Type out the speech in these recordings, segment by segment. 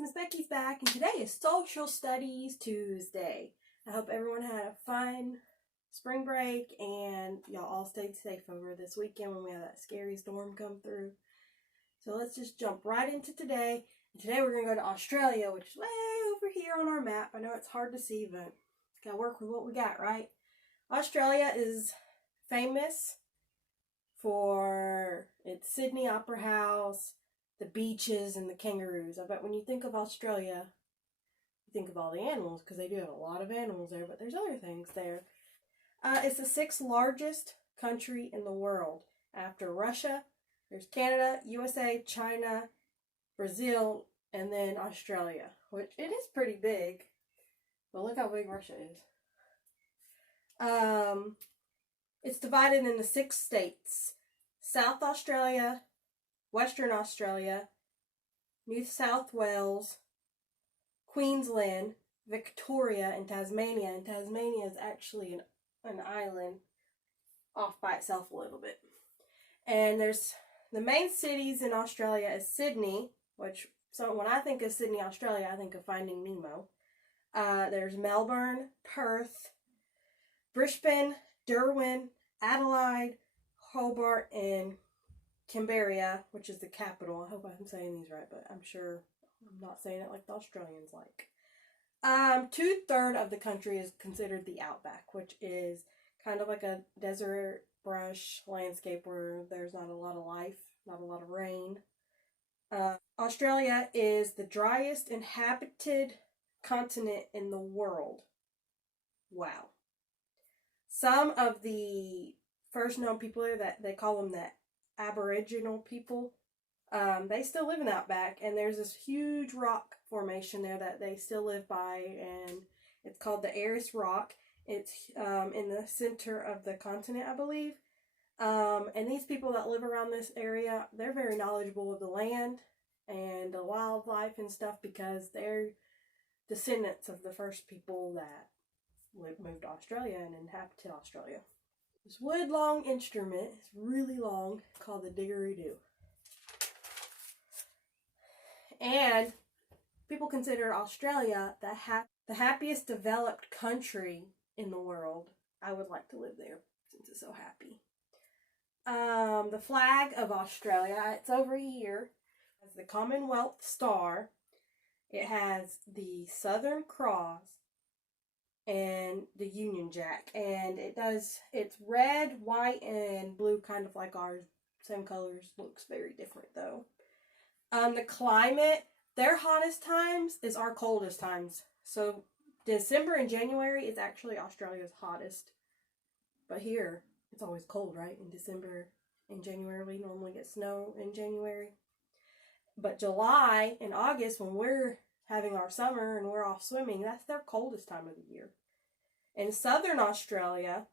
Miss Becky's back, and today is Social Studies Tuesday. I hope everyone had a fun spring break and y'all all stayed safe over this weekend when we had that scary storm come through. So let's just jump right into today. And today we're going to go to Australia, which is way over here on our map. I know it's hard to see, but got to work with what we got, right? Australia is famous for its Sydney Opera House, the beaches, and the kangaroos. I bet when you think of Australia, you think of all the animals, because they do have a lot of animals there, but there's other things there. It's the 6th largest country in the world. After Russia, there's Canada, USA, China, Brazil, and then Australia, which it is pretty big. But look how big Russia is. It's divided into 6 states: South Australia, Western Australia, New South Wales, Queensland, Victoria, and Tasmania. And Tasmania is actually an island off by itself a little bit. And there's the main cities in Australia is Sydney, which, so when I think of Sydney, Australia, I think of Finding Nemo. There's Melbourne, Perth, Brisbane, Darwin, Adelaide, Hobart, and Canberra, which is the capital. I hope I'm saying these right, but I'm sure I'm not saying it like the Australians like. 2/3 of the country is considered the outback, which is kind of like a desert brush landscape where there's not a lot of life, not a lot of rain. Australia is the driest inhabited continent in the world. Wow. Some of the first known people there, that they call them the Aboriginal people, they still live in the outback, and there's this huge rock formation there that they still live by, and it's called the Ayers Rock. It's in the center of the continent, I believe. And these people that live around this area, they're very knowledgeable of the land and the wildlife and stuff, because they're descendants of the first people that moved to Australia and inhabited Australia. This wood-long instrument is really long, called the didgeridoo. And people consider Australia the happiest developed country in the world. I would like to live there since it's so happy. The flag of Australia, it's over here, has the Commonwealth Star. It has the Southern Cross and the Union Jack, and it's red, white, and blue, kind of like ours. Same colors, looks very different though. The climate, their hottest times is our coldest times. So December and January is actually Australia's hottest. But here, it's always cold, right? In December and January, we normally get snow in January. But July and August, when we're having our summer and we're off swimming, that's their coldest time of the year. In southern Australia,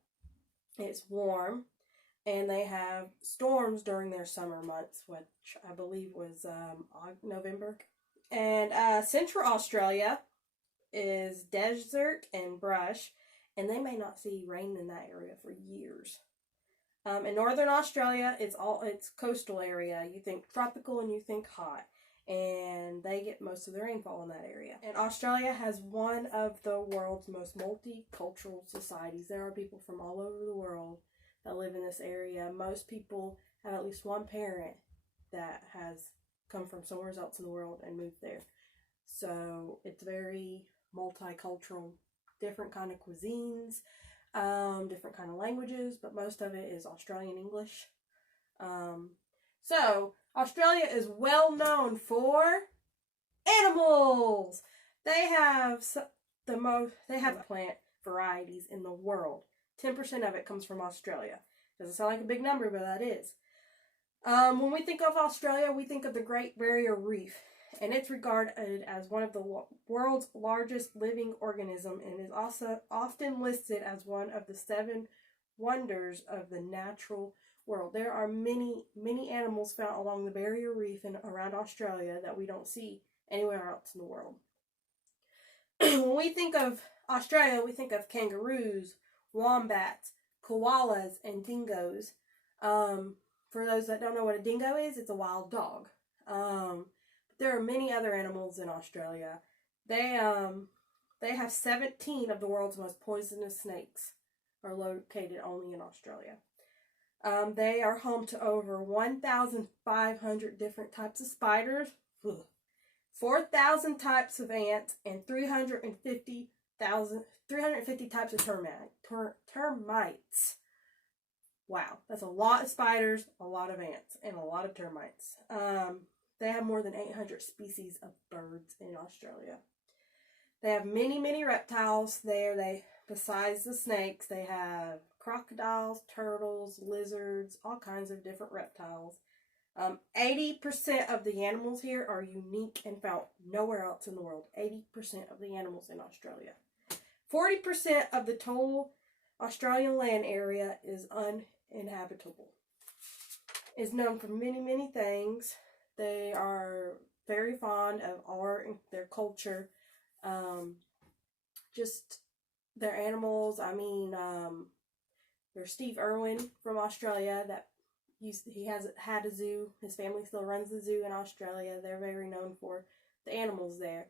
it's warm, and they have storms during their summer months, which I believe was November. And central Australia is desert and brush, and they may not see rain in that area for years. In northern Australia, it's coastal area. You think tropical and you think hot, and they get most of the rainfall in that area. And Australia has one of the world's most multicultural societies. There are people from all over the world that live in this area. Most people have at least one parent that has come from somewhere else in the world and moved there. So it's very multicultural, different kind of cuisines, different kind of languages, but most of it is Australian English. So Australia is well known for animals. They have plant varieties in the world. 10% of it comes from Australia. Doesn't sound like a big number, but that is. When we think of Australia, we think of the Great Barrier Reef, and it's regarded as one of the world's largest living organisms, and is also often listed as one of the 7 wonders of the natural world. There are many, many animals found along the Barrier Reef and around Australia that we don't see anywhere else in the world. When we think of Australia, we think of kangaroos, wombats, koalas, and dingoes. For those that don't know what a dingo is, it's a wild dog. There are many other animals in Australia. They have 17 of the world's most poisonous snakes are located only in Australia. They are home to over 1,500 different types of spiders, 4,000 types of ants, and 350 types of termites. Wow, that's a lot of spiders, a lot of ants, and a lot of termites. They have more than 800 species of birds in Australia. They have many, many reptiles there. Besides the snakes, they have crocodiles, turtles, lizards, all kinds of different reptiles. 80% of the animals here are unique and found nowhere else in the world. 80% of the animals in Australia. 40% of the total Australian land area is uninhabitable. It's known for many, many things. They are very fond of art and their culture. Just their animals. There's Steve Irwin from Australia that he has had a zoo. His family still runs the zoo in Australia. They're very known for the animals there.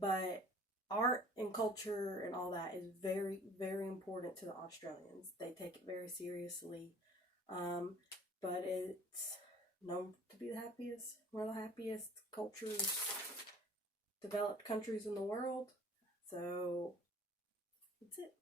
But art and culture and all that is very, very important to the Australians. They take it very seriously. But it's known to be one of the happiest cultures, developed countries in the world. So, that's it.